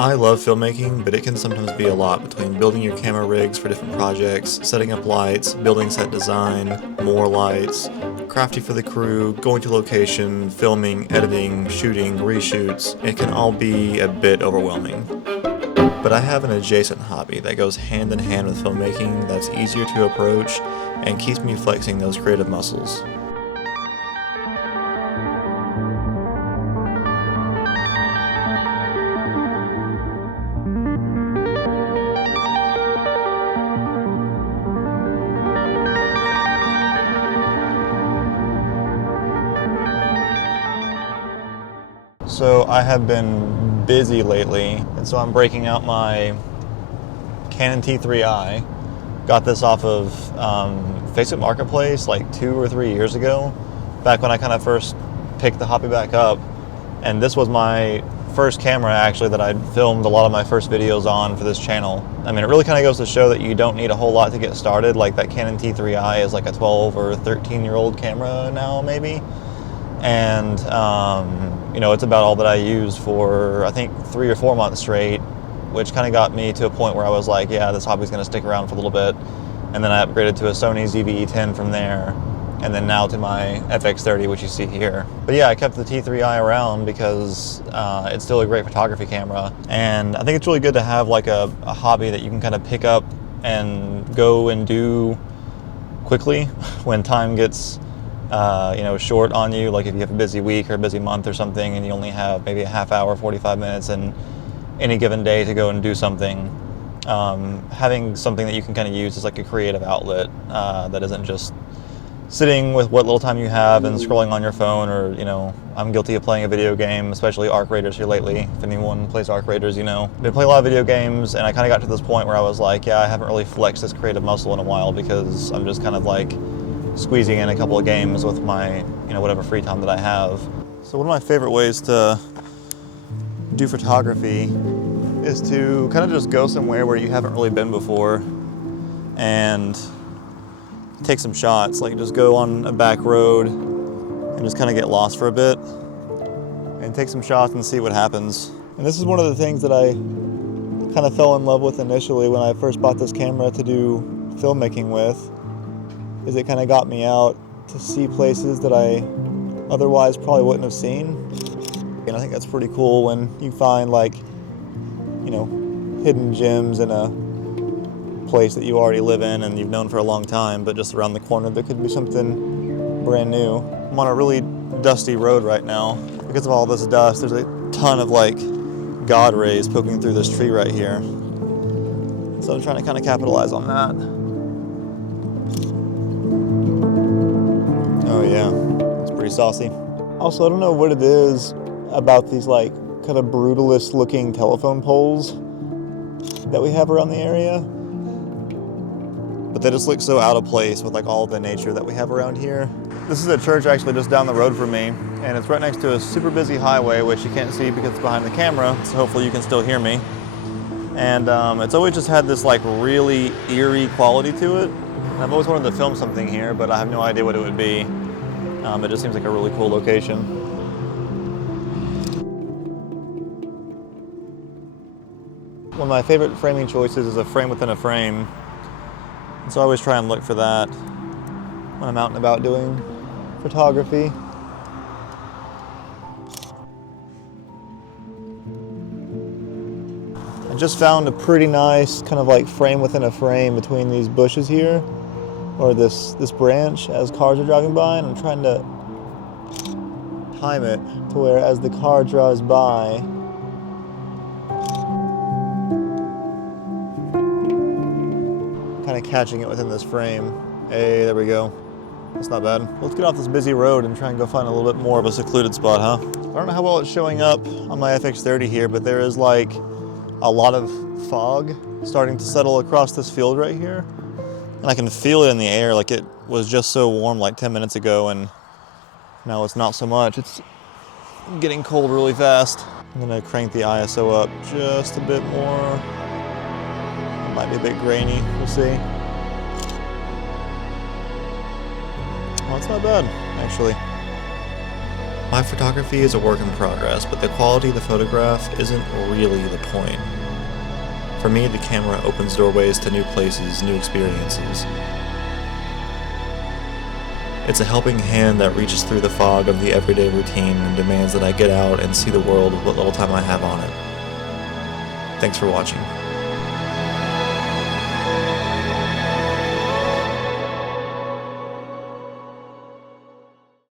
I love filmmaking, but it can sometimes be a lot between building your camera rigs for different projects, setting up lights, building set design, more lights, crafting for the crew, going to location, filming, editing, shooting, reshoots. It can all be a bit overwhelming. But I have an adjacent hobby that goes hand in hand with filmmaking that's easier to approach and keeps me flexing those creative muscles. So I have been busy lately, and so I'm breaking out my Canon T3i. Got this off of Facebook Marketplace like 2 or 3 years ago, back when I kind of first picked the hobby back up. And this was my first camera actually that I'd filmed a lot of my first videos on for this channel. I mean, it really kind of goes to show that you don't need a whole lot to get started. Like that Canon T3i is like a 12 or 13-year-old camera now maybe. And you know, it's about all that I used for I think 3 or 4 months straight, which kind of got me to a point where I was like, yeah, this hobby's going to stick around for a little bit. And then I upgraded to a Sony ZV-E10 from there, and then now to my FX30, which you see here. But yeah, I kept the T3i around because it's still a great photography camera, and I think it's really good to have like a hobby that you can kind of pick up and go and do quickly when time gets you know, short on you. Like if you have a busy week or a busy month or something and you only have maybe a half hour, 45 minutes in any given day to go and do something, having something that you can kind of use as like a creative outlet that isn't just sitting with what little time you have and scrolling on your phone, or, you know, I'm guilty of playing a video game, especially Arc Raiders here lately. If anyone plays Arc Raiders, you know. I've been playing a lot of video games, and I kind of got to this point where I was like, yeah, I haven't really flexed this creative muscle in a while because I'm just kind of like squeezing in a couple of games with my, you know, whatever free time that I have. So one of my favorite ways to do photography is to kind of just go somewhere where you haven't really been before and take some shots. Like just go on a back road and just kind of get lost for a bit and take some shots and see what happens. And this is one of the things that I kind of fell in love with initially when I first bought this camera to do filmmaking with, is it kind of got me out to see places that I otherwise probably wouldn't have seen. And I think that's pretty cool when you find like, you know, hidden gems in a place that you already live in and you've known for a long time, but just around the corner there could be something brand new. I'm on a really dusty road right now. Because of all this dust, there's a ton of like God rays poking through this tree right here. So I'm trying to kind of capitalize on that. Oh yeah, it's pretty saucy. Also, I don't know what it is about these like kind of brutalist looking telephone poles that we have around the area, but they just look so out of place with like all the nature that we have around here. This is a church actually just down the road from me, and it's right next to a super busy highway, which you can't see because it's behind the camera, so hopefully you can still hear me. And it's always just had this like really eerie quality to it. And I've always wanted to film something here, but I have no idea what it would be. It just seems like a really cool location. One of my favorite framing choices is a frame within a frame. And so I always try and look for that when I'm out and about doing photography. I just found a pretty nice kind of like frame within a frame between these bushes here, or this branch as cars are driving by, and I'm trying to time it to where as the car drives by, kind of catching it within this frame. Hey, there we go. That's not bad. Let's get off this busy road and try and go find a little bit more of a secluded spot, huh? I don't know how well it's showing up on my FX30 here, but there is like a lot of fog starting to settle across this field right here. And I can feel it in the air, like it was just so warm like 10 minutes ago, and now it's not so much. It's getting cold really fast. I'm gonna crank the ISO up just a bit more. It might be a bit grainy, we'll see. Well, it's not bad, actually. My photography is a work in progress, but the quality of the photograph isn't really the point. For me, the camera opens doorways to new places, new experiences. It's a helping hand that reaches through the fog of the everyday routine and demands that I get out and see the world with what little time I have on it. Thanks for watching.